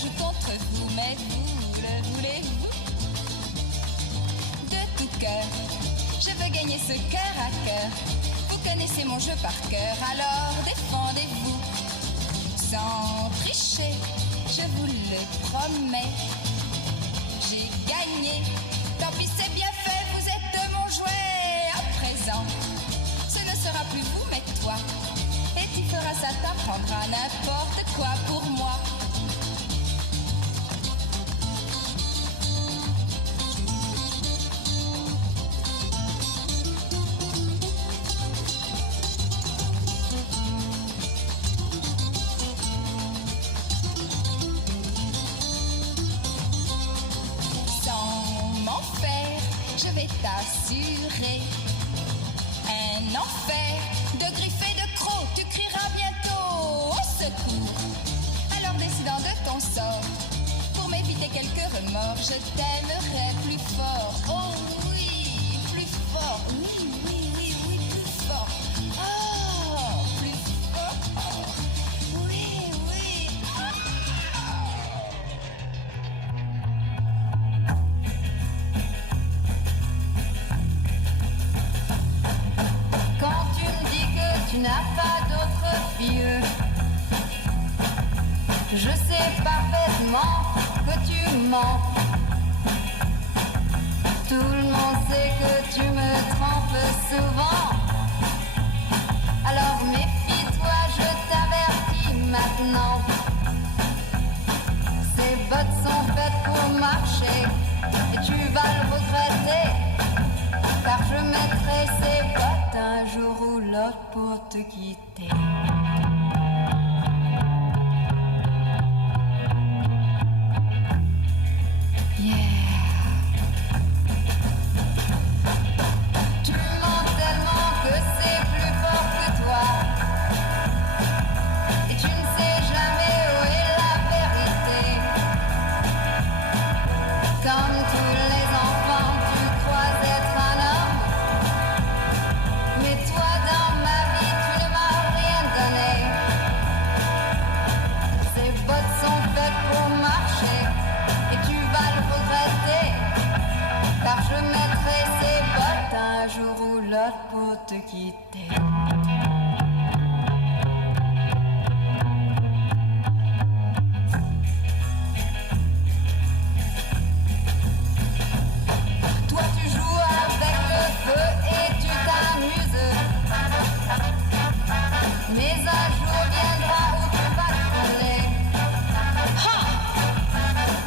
joue contre vous, mais vous le voulez-vous? De tout cœur, je veux gagner ce cœur à cœur. Vous connaissez mon jeu par cœur, alors défendez-vous. Sans tricher, je vous le promets. J'ai gagné, tant pis c'est bien fait, vous êtes mon jouet. À présent, ce ne sera plus vous mais toi. Et tu feras ça, t'apprendras n'importe quoi pour moi. T'assurer un enfer de griffes et de crocs. Tu crieras bientôt au secours. Alors décidant de ton sort, pour m'éviter quelques remords, je t'aimerai plus fort. Oh oui, plus fort. Oui, oui, oui, oui, plus fort. Oh, plus fort. Oui, oui. Quand tu me dis que tu n'as pas d'autre fille, je sais parfaitement que tu mens. Tout le monde sait que tu me trompes souvent. Alors méfie-toi, je t'avertis maintenant. Ces bottes sont faites pour marcher et tu vas le regretter. Car je mettrai ces bottes un jour ou l'autre pour te quitter. Tu mens tellement que c'est plus fort que toi. Et tu ne sais jamais où est la vérité. Comme tous les enfants, tu crois être un homme. Mais toi dans ma vie, tu ne m'as rien donné. Ces bottes sont faites pour marcher et tu vas le regretter. Car je mettrai ces bottes un jour ou l'autre pour te quitter. Toi tu joues avec le feu et tu t'amuses. Mais un jour viendra où tu vas brûler.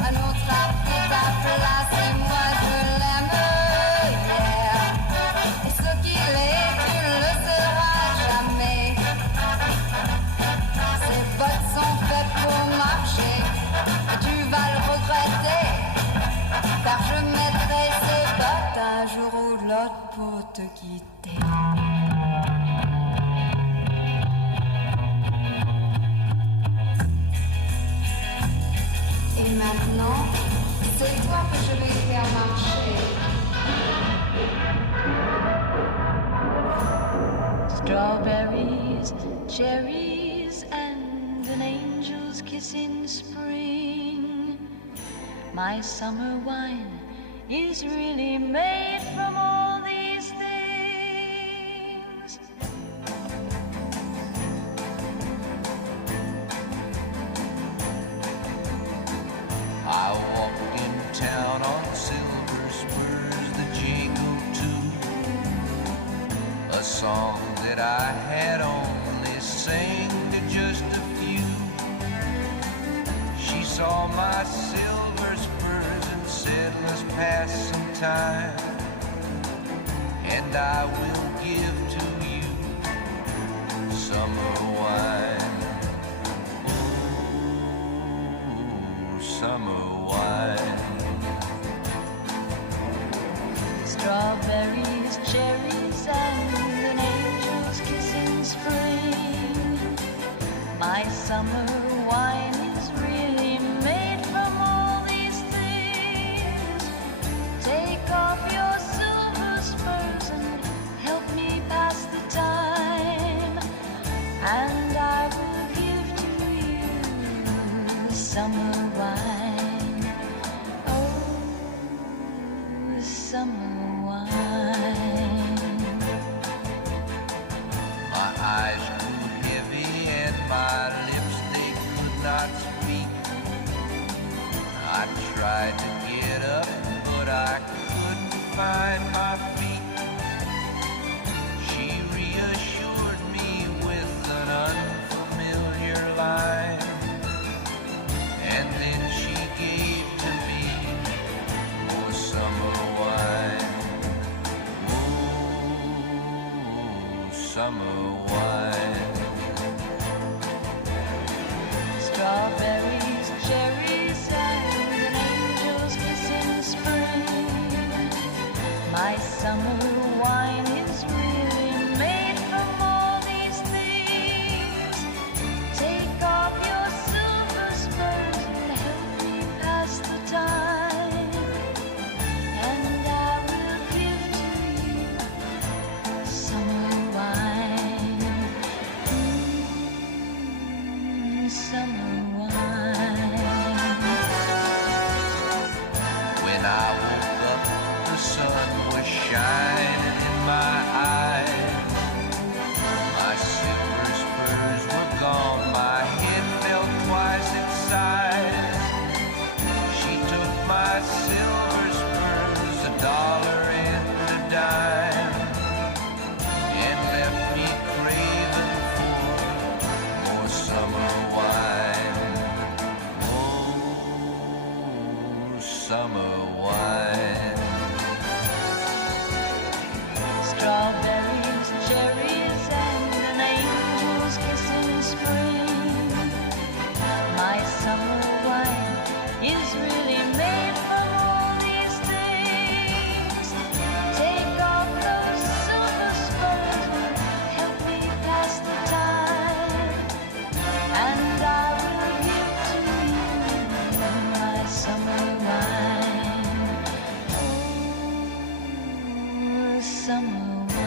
Un autre a pris ta place et moi je l'aime, yeah. Et ce qu'il est, tu ne le sauras jamais. Ces bottes sont faites pour marcher et tu vas le regretter. Car je mettrai ces bottes un jour ou l'autre pour te quitter. Et maintenant, c'est toi que je vais faire marcher. Strawberries, cherries, and an angel's kiss in spring. My summer wine is really made from all these things. I walked in town on silver spurs that jingle too. A song that I had only sang to just a few. She saw my silver spurs and said, let's pass some time. And I will give to you summer wine. Ooh, summer wine. Strawberries, cherries, and an angel's kiss in spring. My summer wine is really made from all these things. Take off your silver spurs and help me pass the time. And I will give to you the summer wine. summer wine. Strawberries, cherries, and an angel's kiss in spring. My summer wine is really made from all these things. Take off your silver spurs and help me pass the time, and I will give to you summer wine. Summer wine. When I woke up, the sun was shining in my eyes. My silver spurs were gone, my head fell twice its size. She took my silver spurs, $1 and a dime, and left me craving for more summer wine. Oh, summer wine. Strawberries, cherries, and an angel's kiss in spring. My summer wine is really made from all these things. Take off those silver spurs and help me pass the time, and I will give to you my summer wine. Oh, summer wine.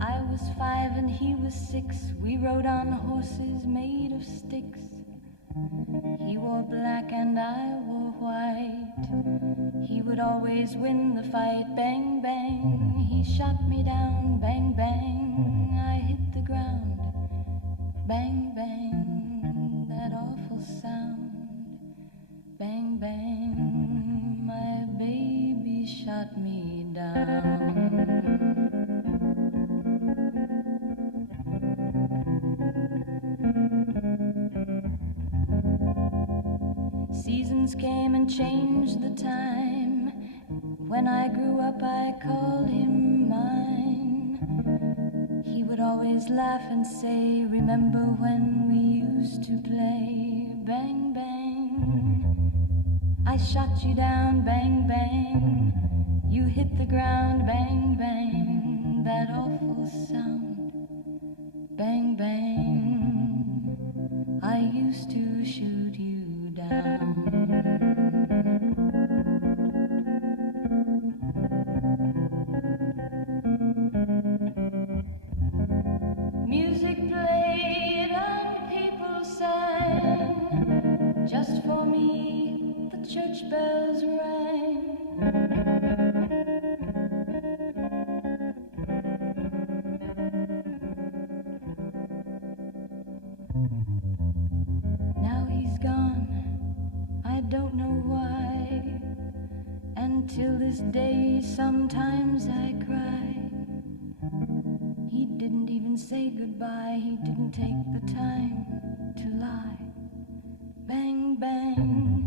I was 5 and he was 6. We rode on horses made of sticks. He wore black and I wore white. He would always win the fight. Bang, bang, he shot me down. Bang, bang, I hit the ground. Bang, bang, that awful sound. Bang, bang, my baby shot me down. Seasons came and changed the time. When I grew up, I called him mine. He would always laugh and say, remember when we used to play? Bang, bang, I shot you down. Bang, bang, you hit the ground. Bang, bang, that awful sound. Bang, bang, I used to shoot you down. Music played and people sang. Just for me, the church bells rang. Now he's gone, I don't know why. And till this day, sometimes I cry. He didn't even say goodbye. He didn't take the time to lie. Bang, bang,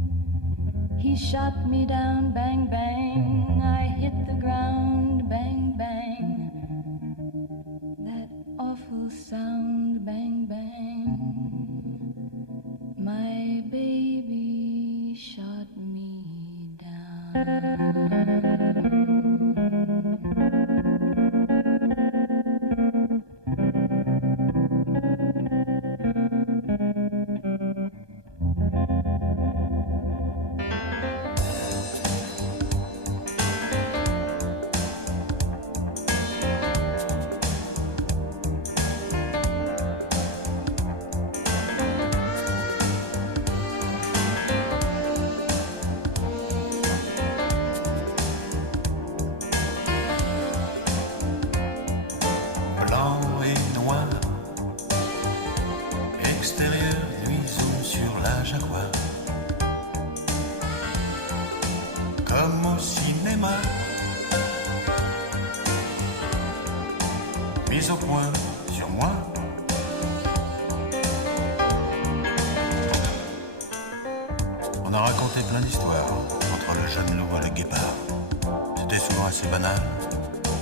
he shot me down. Bang, bang, I hit the ground. Bang, bang, that awful sound. Bang, bang, my baby shot me down. mise au point sur moi. On a raconté plein d'histoires entre le jeune loup et le guépard. C'était souvent assez banal,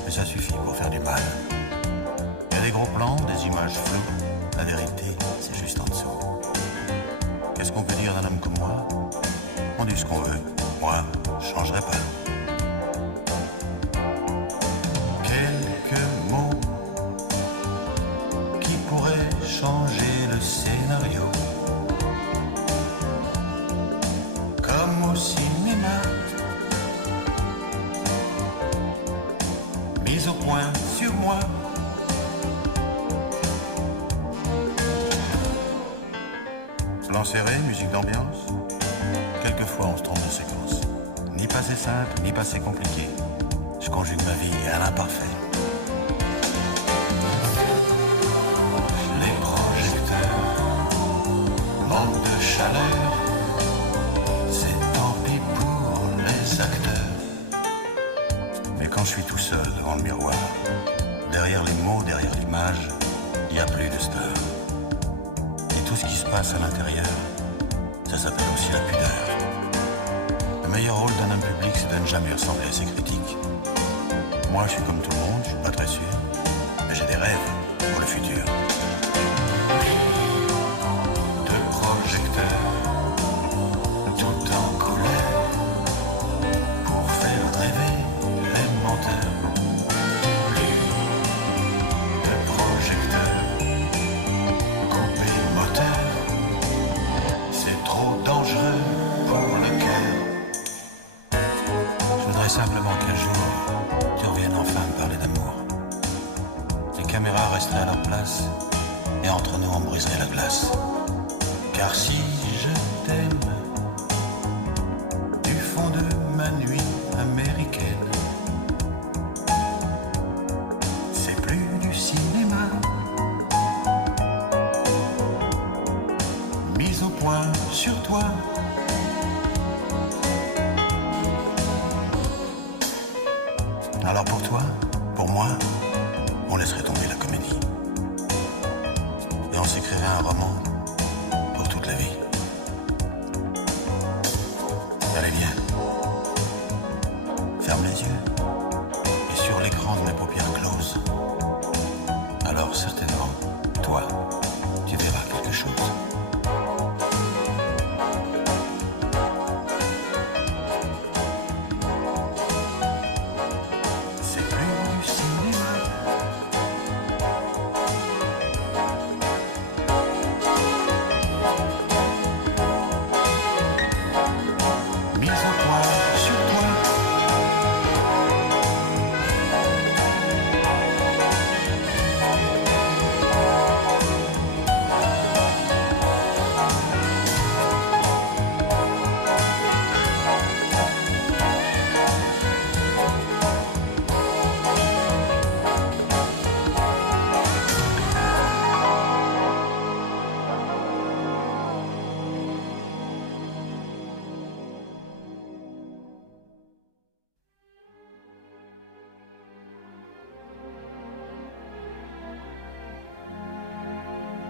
mais ça suffit pour faire du mal. Il y a des gros plans, des images floues. La vérité, c'est juste en dessous. Qu'est-ce qu'on peut dire d'un homme comme moi? On dit ce qu'on veut. Moi, je changerai pas. Quelques mots qui pourraient changer le scénario. Comme au cinéma. Mise au point sur moi. Plan serré, musique d'ambiance. Quelquefois on se trompe de séquence. Ni passé simple, ni passé compliqué. Je conjugue ma vie à l'imparfait. Les projecteurs manquent de chaleur. C'est tant pis pour les acteurs. Mais quand je suis tout seul devant le miroir, derrière les mots, derrière l'image, il n'y a plus de star. Tout ce qui se passe à l'intérieur, ça s'appelle aussi la pudeur. Le meilleur rôle d'un homme public, c'est de ne jamais ressembler à ses critiques. Moi, je suis comme tout le monde, je suis pas très sûr, mais j'ai des rêves pour le futur. De projecteurs, tout en couleur, pour faire rêver les menteurs. De projecteurs. C'est trop dangereux pour le cœur. Je voudrais simplement qu'un jour tu reviennes enfin me parler d'amour. Les caméras resteraient à leur place et entre nous on briserait la glace. Car si je t'aime du fond de ma nuit américaine, c'est plus du cinéma. Mise au point sur toi. Alors pour toi, pour moi, on laisserait tomber la comédie. Et on s'écrirait un roman pour toute la vie. Allez, viens. Ferme les yeux. Et sur l'écran de mes paupières closes, alors certainement, toi, tu verras quelque chose.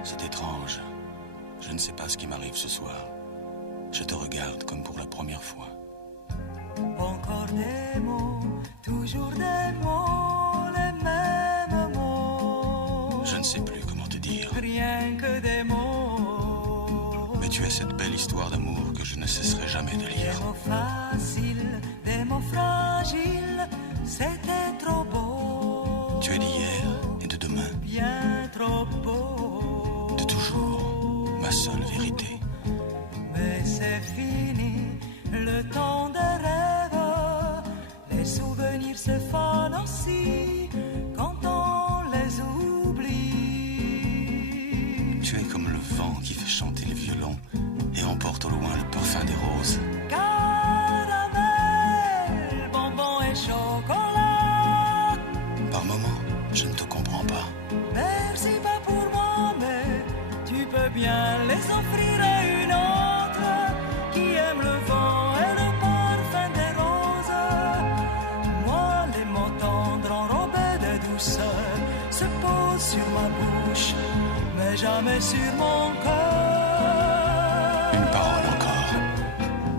C'est étrange. Je ne sais pas ce qui m'arrive ce soir. Je te regarde comme pour la première fois. Encore des mots, toujours des mots, les mêmes mots. Je ne sais plus comment te dire. Rien que des mots. Mais tu es cette belle histoire d'amour que je ne cesserai jamais de lire. Des mots faciles, des mots fragiles, c'était trop beau. Tu es d'hier et de demain. Bien trop beau. De toujours, ma seule vérité. Mais c'est fini, le temps des rêves. Les souvenirs se fanent aussi quand on les oublie. Tu es comme le vent qui fait chanter le violon et emporte au loin le parfum des roses. Caramel, bonbon et chocolat. Par moments, je ne te comprends pas. Merci pas pour moi, mais tu peux bien les offrir à une autre qui aime le vent et le parfum des roses. Moi, les mots tendres enrobés de douceur se posent jamais sur mon cœur. Une parole encore.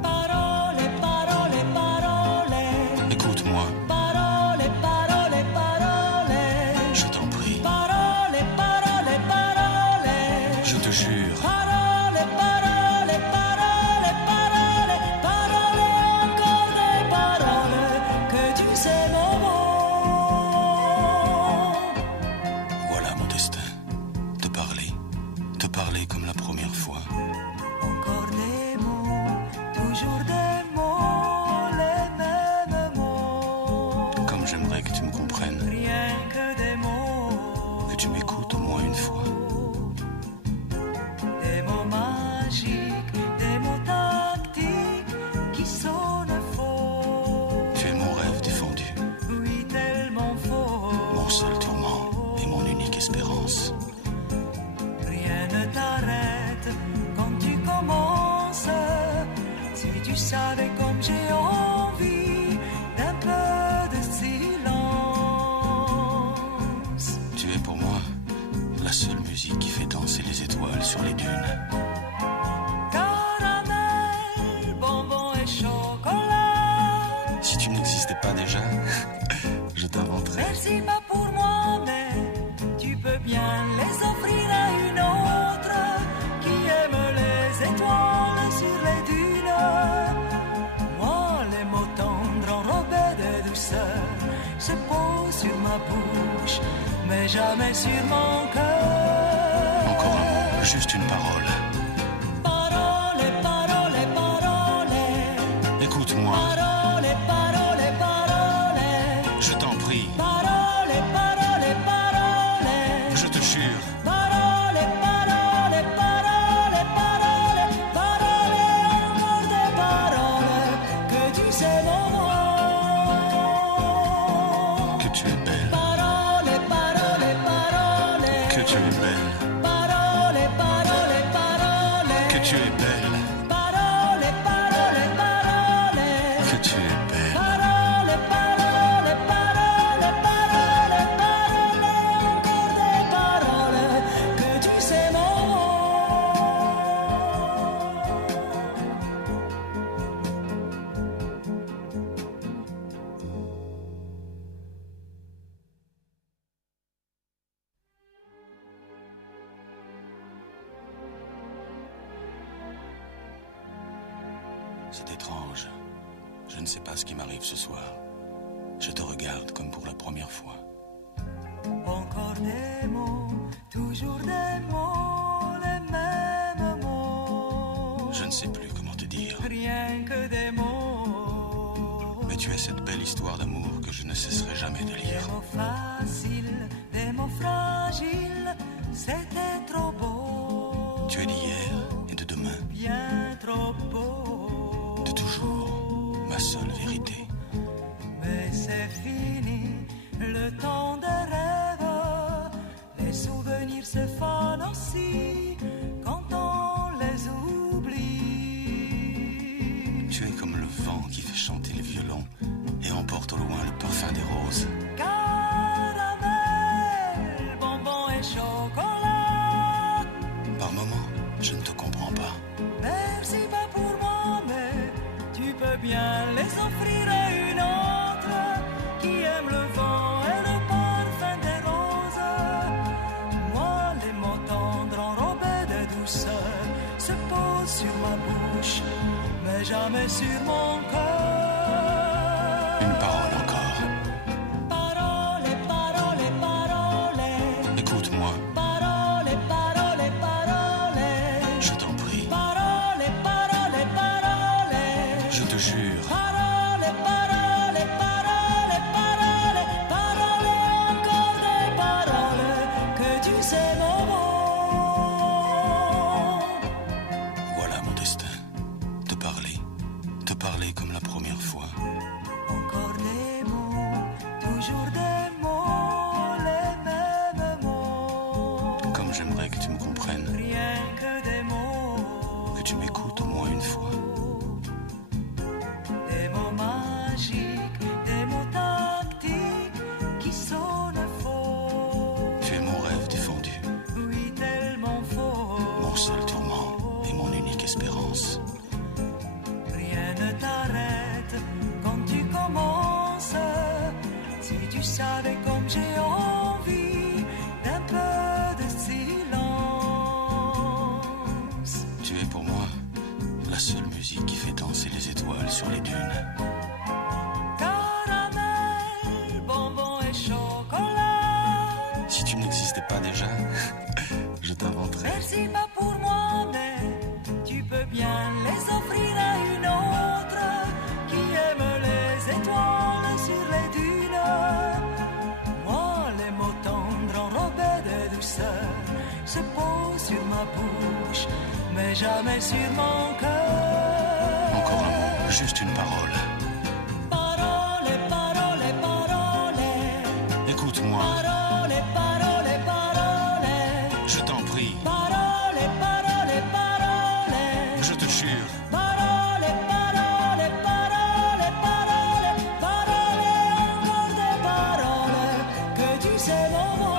Parole, parole, parole. Écoute-moi, Parole, parole, parole. je t'en prie. Parole, parole, parole. Je te jure. Parole, parole, parole, parole. Parole, encore des paroles que tu sais mon mot. Voilà mon destin. Te parler comme la première fois. Encore des mots, toujours des mots, les mêmes mots. Comme j'aimerais que tu me comprennes, Rien que des mots, que tu m'écoutes au moins une fois. des mots magiques, des mots tactiques qui sonnent faux. Tu es mon rêve défendu, Oui, tellement faux. mon seul tourment et mon unique espérance. Rien ne t'arrête quand tu commences. Si tu savais comme j'ai envie d'un peu de silence. Tu es pour moi la seule musique qui fait danser les étoiles sur les dunes. Caramel, bonbon et chocolat. Si tu n'existais pas déjà, je t'inventerais. Merci pas pour moi, mais tu peux bien les offrir à une autre qui aime les étoiles sur les dunes. Moi, les mots tendres enrobés de douceur se posent sur ma bouche, mais jamais sur mon cœur. Encore un mot, juste une parole. Parole, parole, parole. Écoute-moi, Parole, parole, parole. je t'en prie, Parole, parole, parole. je te jure. Parole, parole, parole, parole. Parole, encore des paroles que tu sais mon mot. Que tu es belle, Parole, parole, parole. que tu es belle, Parole, parole, parole. que tu es belle, Parole, parole, parole. que tu es belle. Parole, parole, parole, parole, parole, encore des paroles que tu sais mon C'est étrange. Je ne sais pas ce qui m'arrive ce soir. Je te regarde comme pour la première fois. Encore des mots, toujours des mots, les mêmes mots. Je ne sais plus comment te dire. Rien que des mots. Mais tu es cette belle histoire d'amour que je ne cesserai jamais de Des lire. mots faciles, des mots fragiles, c'était trop beau. Tu es d'hier et de demain, Bien trop beau. de toujours, ma seule vérité. Mais c'est fini, le temps des rêves. Les souvenirs se fanent aussi quand on les oublie. Tu es comme le vent qui fait chanter les violons et emporte au loin le parfum des roses. Caramel, bonbon et chocolat. Par moments, je ne te comprends pas. Merci pas pour moi, mais tu peux bien les offrir à une autre qui aime le vent et le parfum des roses. Moi, les mots tendres enrobés de douceur se posent sur ma bouche, mais jamais sur mon cœur. Une parole encore. Parole, parole, parole. Écoute-moi, Parole, parole, parole. je t'en prie, Parole, parole, parole. je te jure. Parole, parole, parole, parole. Parole, encore des paroles que tu sais mon mot. Voilà mon destin. Te parler comme la première fois. Encore des mots, toujours des mots, les mêmes mots. Comme j'aimerais que tu me comprennes, Rien que des mots. que tu m'écoutes au moins une fois. Des mots magiques, des mots tactiques qui sonnent faux. Tu es mon rêve défendu, Oui, tellement faux. La seule musique qui fait danser les étoiles sur les dunes. Caramel, bonbons et chocolat. Si tu n'existais pas déjà, je t'inventerais. Merci pas pour moi, mais tu peux bien les offrir à une autre qui aime les étoiles sur les dunes. Moi, les mots tendres enrobés de douceur se posent sur ma bouche, mais jamais sur mon cœur. Encore un mot, juste une parole. Parole, parole, parole. Écoute-moi, Parole, parole, parole. je t'en prie, Parole, parole, parole. je te jure. Parole, parole, parole, parole. Parole, encore des paroles. Que tu sais mon mot.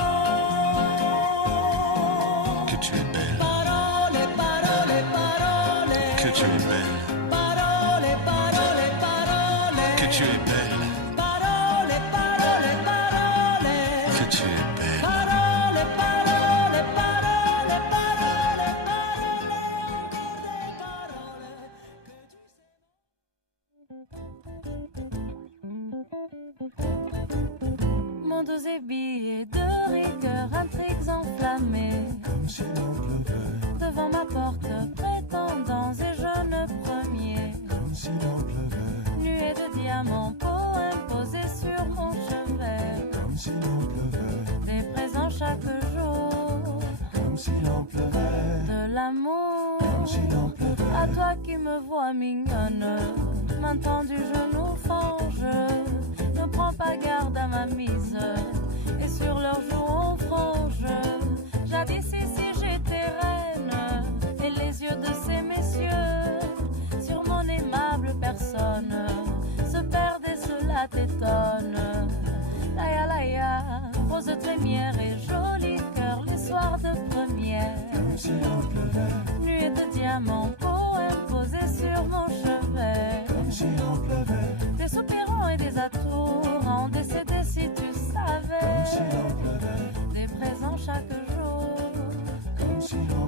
Que tu es belle, Parole, parole, parole. que tu es belle, Parole, parole, parole. que tu es belle, Parole, parole, parole. que tu es belle. Parole, parole, parole, parole, parole, encore des paroles. Mon dos est billet de rigueur, intrigues enflammées. Comme si l'on pleuvait, Devant ma porte, prétendants et jeunes premiers. comme si l'on pleuvait, Nuée de diamants, poèmes posés sur mon chevet. comme si l'on pleuvait, Des présents chaque jour. comme si l'on pleuvait, De l'amour. comme si l'on pleuvait. À toi qui me vois mignonne, main tendue, genou fange. Ne prends pas garde à ma mise, et sur leurs joues on frange. Jadis ici j'étais reine, et les yeux de ces messieurs sur mon aimable personne se perdent et cela t'étonne. Laïa laïa, rose trémière et joli cœur, les soirs de première. Comme si l'on pleuvait, Nuée de diamants, poèmes posés sur mon chevet. comme si l'on pleuvait, Des soupirants et des atours en décédé si tu savais. comme si l'on pleuvait, Des présents chaque jour. comme si l'on